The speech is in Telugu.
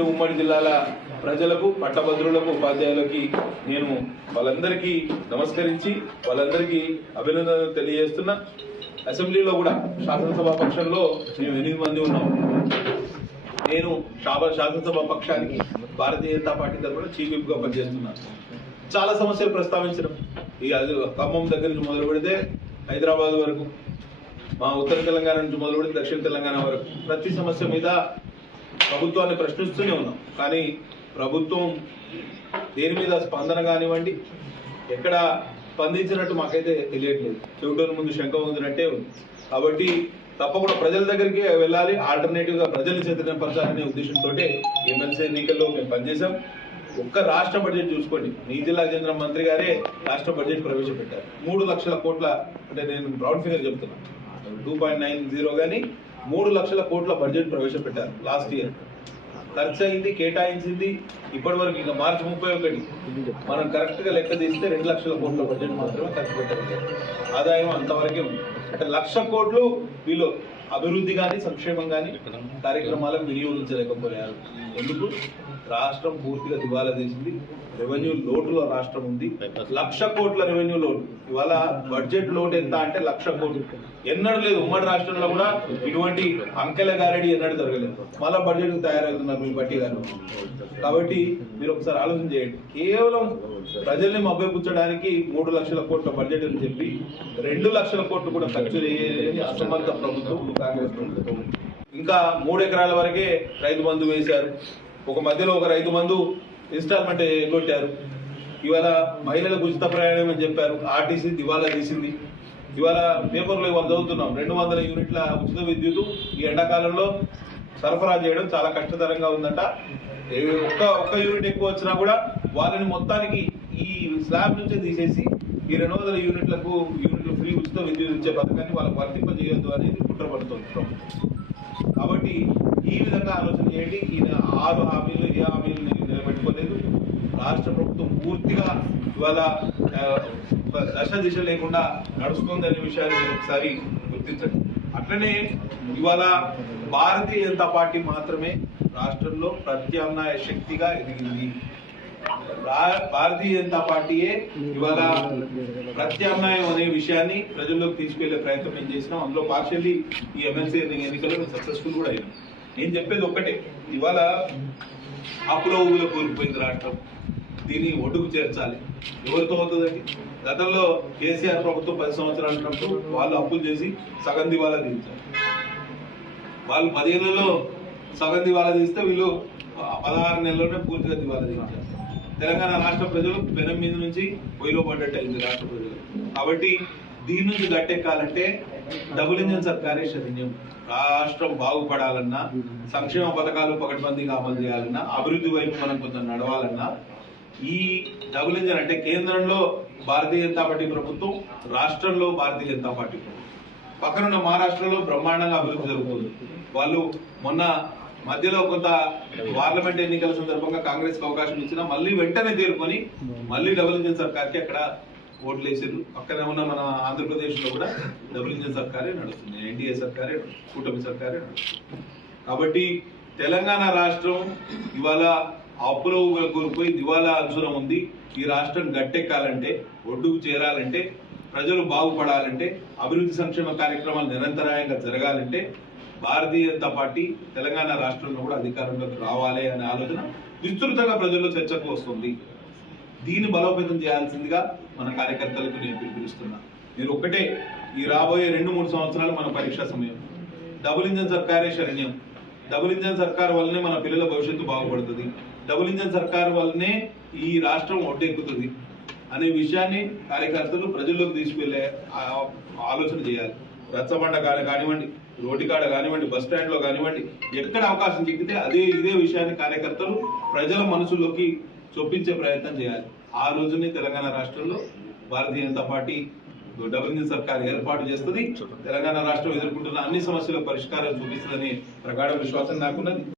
ఉమ్మడి జిల్లాల ప్రజలకు పట్టభద్రులకు ఉపాధ్యాయులకి నేను వాళ్ళందరికీ నమస్కరించి వాళ్ళందరికీ అభినందనలు తెలియజేస్తున్నా. అసెంబ్లీలో కూడా శాసనసభ పక్షంలో మేము ఎనిమిది మంది ఉన్నాం. నేను శాసనసభ పక్షానికి భారతీయ జనతా పార్టీ తరఫున చీఫ్ విప్గా పనిచేస్తున్నాను చాలా సమస్యలు ప్రస్తావించడం. ఈ అది ఖమ్మం దగ్గర నుంచి మొదలు పెడితే హైదరాబాద్ వరకు మా ఉత్తర తెలంగాణ నుంచి మొదలు పెడితే దక్షిణ తెలంగాణ వరకు. ప్రతి సమస్య మీద ప్రభుత్వాన్ని ప్రశ్నిస్తూనే ఉన్నాం. కానీ ప్రభుత్వం దేని మీద స్పందన కానివ్వండి ఎక్కడ స్పందించినట్టు మాకైతే తెలియట్లేదు. చెవిటోని ముందు శంఖ ఉందినట్టే ఉంది. కాబట్టి తప్పకుండా ప్రజల దగ్గరికి వెళ్ళాలి. ఆల్టర్నేటివ్గా ప్రజల్ని చైతన్యపరచాలనే ఉద్దేశంతో ఎమ్మెల్సీ ఎన్నికల్లో మేము పనిచేశాం. ఒక్క రాష్ట్ర బడ్జెట్ చూసుకోండి. మీ జిల్లా కేంద్ర మంత్రి గారే రాష్ట్ర బడ్జెట్ ప్రవేశపెట్టారు. మూడు లక్షల కోట్ల అంటే నేను రౌండ్ ఫిగర్ చెప్తున్నా. టూ పాయింట్ నైన్ జీరో కానీ మూడు లక్షల కోట్ల బడ్జెట్ ప్రవేశపెట్టారు లాస్ట్ ఇయర్. ఖర్చు అయింది కేటాయించింది ఇప్పటి వరకు ఇంకా మార్చి ముప్పై ఒకటి. మనం కరెక్ట్గా లెక్క తీస్తే రెండు లక్షల కోట్ల బడ్జెట్ మాత్రమే ఖర్చు పెట్టగలిగారు. ఆదాయం అంతవరకే ఉంది. అంటే లక్ష కోట్లు వీళ్ళు అభివృద్ధి కానీ సంక్షేమం కానీ కార్యక్రమాలకు వినియోగించలేకపోయారు. ఎందుకు? రాష్ట్రం పూర్తిగా దివాలా తీసింది. రెవెన్యూ లోటులో రాష్ట్రం ఉంది. లక్ష కోట్ల రెవెన్యూ లోటు. ఇవాళ బడ్జెట్ లోటు ఎంత అంటే లక్ష కోట్లు. ఎన్నడూ లేదు. ఉమ్మడి రాష్ట్రంలో కూడా ఇటువంటి అంకెల గారడి ఎన్నడూ జరగలేదు. మళ్ళా బడ్జెట్ తయారవుతున్నారు మీ బట్టి గారు. కాబట్టి మీరు ఒకసారి ఆలోచన చేయండి. కేవలం ప్రజల్ని మభ్యపుచ్చడానికి మూడు లక్షల కోట్ల బడ్జెట్ అని చెప్పి రెండు లక్షల కోట్లు కూడా ఖర్చు చేయని అసమర్థ ప్రభుత్వం కాంగ్రెస్ ప్రభుత్వం ఇంకా మూడు ఎకరాల వరకే రైతు బంధు వేశారు. ఒక మధ్యలో ఒక రైతు బంధు ఇన్స్టాల్మెంట్ కొట్టారు. ఇవాళ మహిళలకు ఉచిత ప్రయాణం అని చెప్పారు. ఆర్టీసీ దివాలా తీసింది. ఇవాళ పేపర్లో ఇవాళ చదువుతున్నాం. రెండు వందల యూనిట్ల ఉచిత విద్యుత్ ఈ ఎండాకాలంలో సరఫరా చేయడం చాలా కష్టతరంగా ఉందంట. ఒక్క ఒక్క యూనిట్ ఎక్కువ వచ్చినా కూడా వాళ్ళని మొత్తానికి ఈ స్లాబ్ నుంచే తీసేసి ఈ రెండు వందల యూనిట్లకు యూనిట్ ఫ్రీ ఉచిత విద్యుత్ ఇచ్చే పథకాన్ని వాళ్ళకి వర్తింపజేయొద్దు అనేది కుట్రపడుతుంది ప్రభుత్వం. కాబట్టి ఈ విధంగా ఆలోచన చేయండి. ఈ ఆరు హామీలు ఏ హామీలు నిలబెట్టుకోలేదు. రాష్ట్ర ప్రభుత్వం పూర్తిగా ఇవాళ దశ దిశ లేకుండా నడుస్తుంది అనే విషయాన్ని ఒకసారి గుర్తించండి. అట్లనే ఇవాళ భారతీయ జనతా పార్టీ మాత్రమే రాష్ట్రంలో ప్రత్యామ్నాయ శక్తిగా ఎదిగింది. భారతీయ జనతా పార్టీయే ఇవాళ ప్రత్యామ్నాయం అనే విషయాన్ని ప్రజల్లోకి తీసుకెళ్ళే ప్రయత్నం మేము చేసినాం. అందులో పార్షల్లీ ఈ ఎమ్మెల్సీ ఎన్నికల్లో సక్సెస్ఫుల్ కూడా అయినాం. నేను చెప్పేది ఒక్కటే. ఇవాళ అప్రోగులో కోల్పోయింది కూలిపోయింది రాష్ట్రం. దీన్ని ఒడ్డుకు చేర్చాలి. ఎవరితో అవుతుందండి? గతంలో కేసీఆర్ ప్రభుత్వం పది సంవత్సరాలు ఉన్నప్పుడు వాళ్ళు అప్పులు చేసి సగం దివాలా దించారు వాళ్ళు పదిహేనులలో సగం దివాలా తీస్తే వీళ్ళు పదహారు నెలలోనే పూర్తిగా దివాలా దించారు తెలంగాణ రాష్ట్ర ప్రజలు పెనం మీద నుంచి పొయ్యిలో పడ్డట్టు అయింది రాష్ట్ర ప్రజలు. కాబట్టి దీని నుంచి గట్టెక్కాలంటే డబుల్ ఇంజన్ సర్కారే శరణ్యం రాష్ట్రం బాగుపడాలన్నా సంక్షేమ పథకాలు పకడ్బందీగా అమలు చేయాలన్నా అభివృద్ధి వైపు మనం కొంచెం నడవాలన్నా ఈ డబుల్ ఇంజన్ అంటే కేంద్రంలో భారతీయ జనతా పార్టీ ప్రభుత్వం రాష్ట్రంలో భారతీయ జనతా పార్టీ ప్రభుత్వం. పక్కనున్న మహారాష్ట్రలో బ్రహ్మాండంగా అభివృద్ధి జరుగుతుంది. వాళ్ళు మొన్న మధ్యలో కొంత పార్లమెంట్ ఎన్నికల సందర్భంగా కాంగ్రెస్కి అవకాశం ఇచ్చినా మళ్ళీ వెంటనే తేరుకొని మళ్ళీ డబుల్ ఇంజన్ సర్కార్కి అక్కడ ఓట్లు వేసారు పక్కనే ఉన్న మన ఆంధ్రప్రదేశ్లో కూడా డబుల్ ఇంజన్ సర్కారే నడుస్తుంది. ఎన్డీఏ సర్కారే కూటమి సర్కారే నడుస్తుంది. కాబట్టి తెలంగాణ రాష్ట్రం ఇవాళ అప్పులో కోల్పోయి దివాలా అంచున ఉంది. ఈ రాష్ట్రం గట్టెక్కాలంటే ఒడ్డుకు చేరాలంటే ప్రజలు బాగుపడాలంటే అభివృద్ధి సంక్షేమ కార్యక్రమాలు నిరంతరాయంగా జరగాలంటే భారతీయ జనతా పార్టీ తెలంగాణ రాష్ట్రంలో కూడా అధికారంలోకి రావాలి అనే ఆలోచన విస్తృతంగా ప్రజల్లో చర్చకు వస్తుంది. దీన్ని బలోపేతం చేయాల్సిందిగా మన కార్యకర్తలకు నేను పిలుపునిస్తున్నా. మీరు ఒక్కటే ఈ రాబోయే రెండు మూడు సంవత్సరాలు మన పరీక్షా సమయం. డబుల్ ఇంజన్ సర్కారే శరణ్యం. డబుల్ ఇంజన్ సర్కార్ వల్లనే మన పిల్లల భవిష్యత్తు బాగుపడుతుంది. డబుల్ ఇంజన్ సర్కార్ వల్లనే ఈ రాష్ట్రం ఒడ్డెక్కుతుంది అనే విషయాన్ని కార్యకర్తలు ప్రజల్లోకి తీసుకెళ్ళే ఆలోచన చేయాలి. రచ్చబండ కానివ్వండి కానివ్వండి రోడ్డుకాడ కానివ్వండి బస్ స్టాండ్లో కానివ్వండి ఎక్కడ అవకాశం చిక్కితే అదే ఇదే విషయాన్ని కార్యకర్తలు ప్రజల మనసులోకి చొప్పించే ప్రయత్నం చేయాలి. ఆ రోజునే తెలంగాణ రాష్ట్రంలో Bharatiya Janata party double engine సర్కార్ ఏర్పాటు చేస్తుంది. తెలంగాణ రాష్ట్రం ఎదుర్కొంటున్న అన్ని సమస్యల పరిష్కారం చూపిస్తుందని ప్రగాఢ విశ్వాసం నాకున్నది.